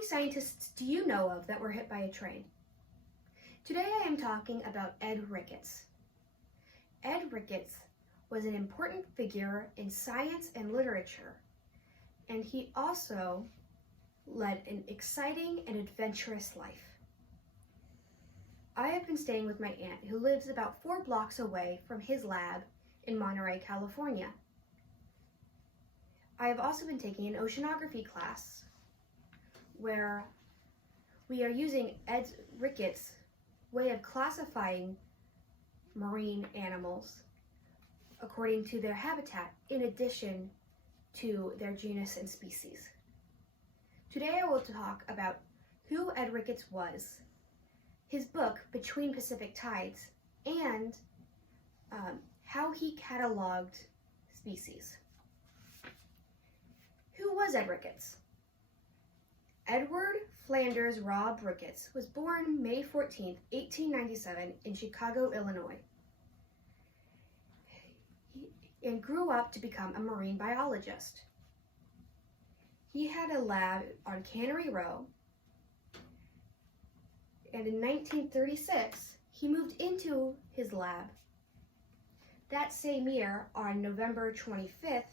many scientists do you know of that were hit by a train? Today I am talking about Ed Ricketts. Ed Ricketts was an important figure in science and literature, and he also led an exciting and adventurous life. I have been staying with my aunt, who lives about 4 blocks away from his lab in Monterey, California. I have also been taking an oceanography class where we are using Ed Ricketts' way of classifying marine animals according to their habitat in addition to their genus and species. Today I will talk about who Ed Ricketts was, his book, Between Pacific Tides, and how he cataloged species. Who was Ed Ricketts? Edward Flanders Robb Ricketts was born May 14, 1897 in Chicago, Illinois, and grew up to become a marine biologist. He had a lab on Cannery Row, and in 1936, he moved into his lab. That same year, on November 25th,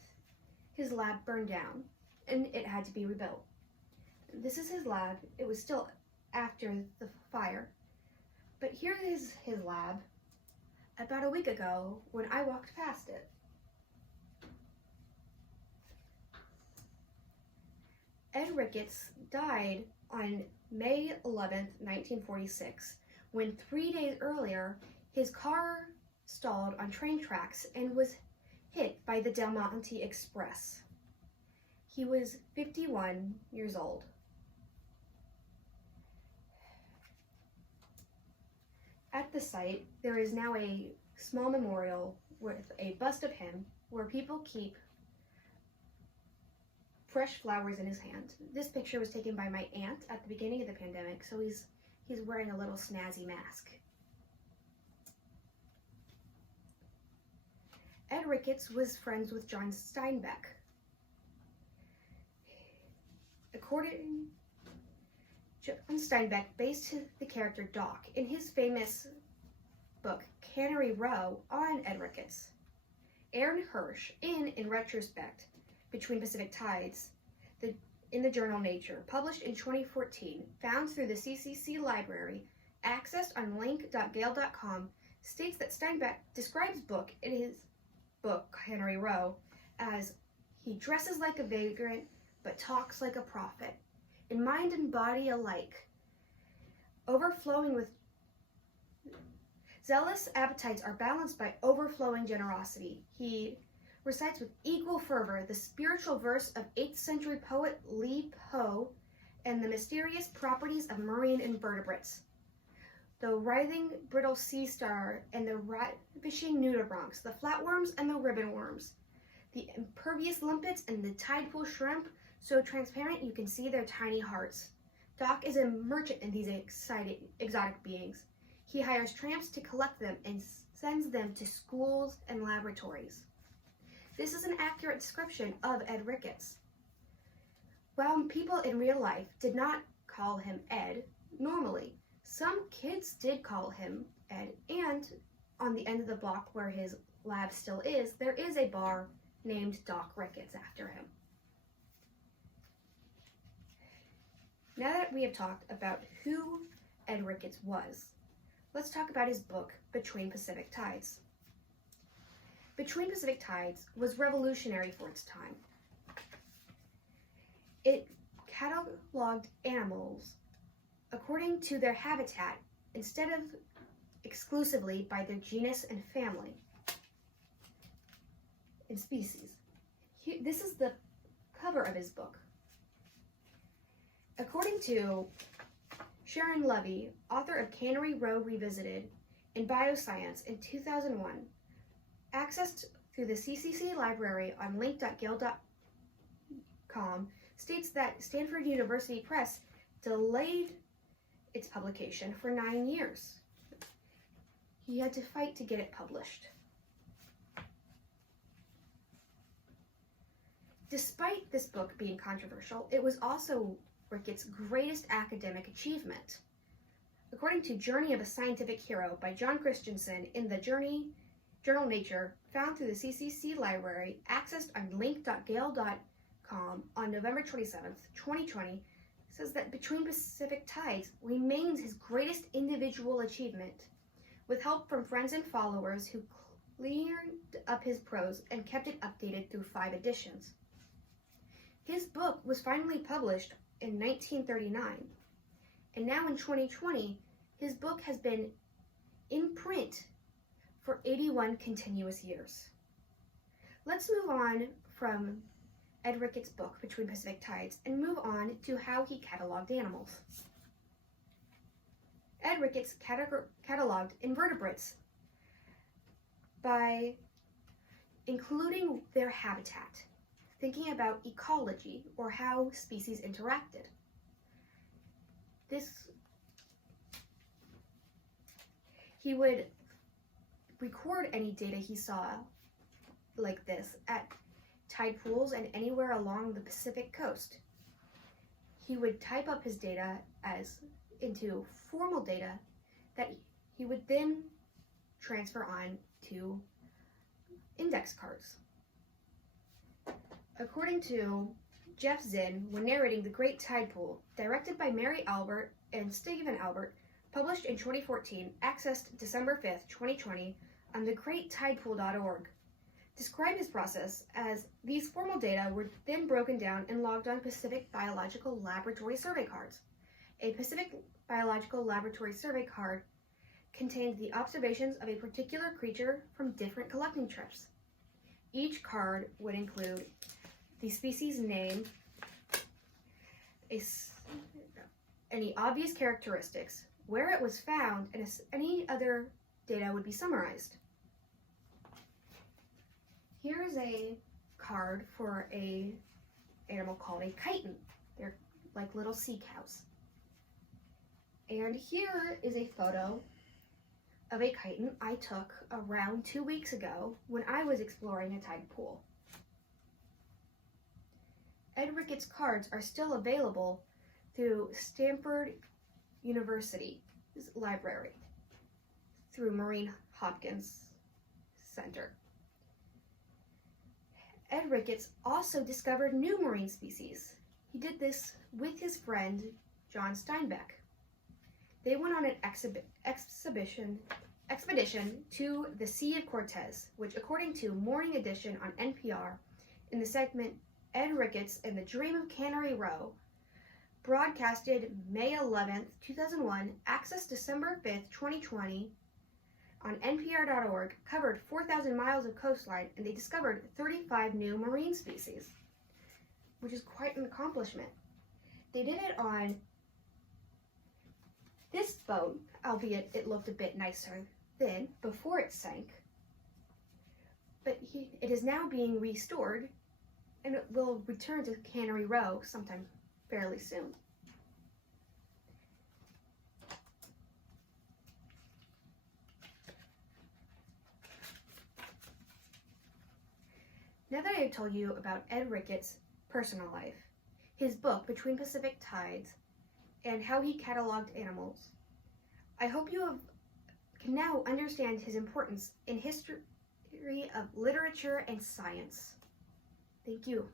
his lab burned down, and it had to be rebuilt. This is his lab. It was still after the fire, but here is his lab about a week ago when I walked past it. Ed Ricketts died on May 11th, 1946, when 3 days earlier his car stalled on train tracks and was hit by the Del Monte Express. He was 51 years old. At the site, there is now a small memorial with a bust of him where people keep fresh flowers in his hand. This picture was taken by my aunt at the beginning of the pandemic, so he's wearing a little snazzy mask. Ed Ricketts was friends with John Steinbeck. According to John Steinbeck, based the character Doc in his famous book Cannery Row on Ed Ricketts. Aaron Hirsch, in retrospect, Between Pacific Tides, in the journal Nature, published in 2014, found through the CCC library, accessed on link.gale.com, states that Steinbeck describes Book in his book, Cannery Row, as he dresses like a vagrant, but talks like a prophet, in mind and body alike, overflowing with zealous appetites are balanced by overflowing generosity. He recites with equal fervor the spiritual verse of 8th century poet Li Po and the mysterious properties of marine invertebrates. The writhing brittle sea star and the ravishing nudibranchs, the flatworms and the ribbonworms, the impervious limpets and the tide pool shrimp, so transparent you can see their tiny hearts. Doc is a merchant in these exotic beings. He hires tramps to collect them and sends them to schools and laboratories. This is an accurate description of Ed Ricketts. While people in real life did not call him Ed, normally, some kids did call him Ed, and on the end of the block where his lab still is, there is a bar named Doc Ricketts after him. Now that we have talked about who Ed Ricketts was, let's talk about his book, Between Pacific Tides. Between Pacific Tides was revolutionary for its time. It cataloged animals according to their habitat instead of exclusively by their genus and family and species. This is the cover of his book. According to Sharon Levy, author of Cannery Row Revisited in Bioscience in 2001, accessed through the CCC library on link.gale.com, states that Stanford University Press delayed its publication for 9 years. He had to fight to get it published. Despite this book being controversial, it was also Ricketts' greatest academic achievement. According to Journey of a Scientific Hero by John Christensen in the Journal Nature, found through the CCC Library, accessed on link.gale.com on November 27th, 2020, says that Between Pacific Tides remains his greatest individual achievement, with help from friends and followers who cleared up his prose and kept it updated through 5 editions. His book was finally published in 1939, and now in 2020, his book has been in print for 81 continuous years. Let's move on from Ed Ricketts' book, Between Pacific Tides, and move on to how he cataloged animals. Ed Ricketts cataloged invertebrates by including their habitat, thinking about ecology or how species interacted. He would record any data he saw like this at tide pools and anywhere along the Pacific coast. He would type up his data into formal data that he would then transfer on to index cards. According to Jeff Zinn, when narrating The Great Tide Pool, directed by Mary Albert and Stephen Albert, published in 2014, accessed December 5th, 2020, on thegreattidepool.org, described his process as these formal data were then broken down and logged on Pacific Biological Laboratory survey cards. A Pacific Biological Laboratory survey card contained the observations of a particular creature from different collecting trips. Each card would include the species name, any obvious characteristics, where it was found, and any other data would be summarized. Here is a card for an animal called a chiton. They're like little sea cows. And here is a photo of a chiton I took around 2 weeks ago when I was exploring a tide pool. Ed Ricketts cards are still available through Stanford University's library, through Marine Hopkins Center. Ed Ricketts also discovered new marine species. He did this with his friend John Steinbeck. They went on an expedition to the Sea of Cortez, which, according to Morning Edition on NPR, in the segment Ed Ricketts and the Dream of Cannery Row, broadcasted May 11th, 2001, accessed December 5th, 2020, on NPR.org, covered 4,000 miles of coastline, and they discovered 35 new marine species, which is quite an accomplishment. They did it on this boat, albeit it looked a bit nicer then, before it sank. But it is now being restored, and it will return to Cannery Row sometime fairly soon. Now that I have told you about Ed Ricketts' personal life, his book, Between Pacific Tides, and how he cataloged animals, I hope you can now understand his importance in history of literature and science. Thank you.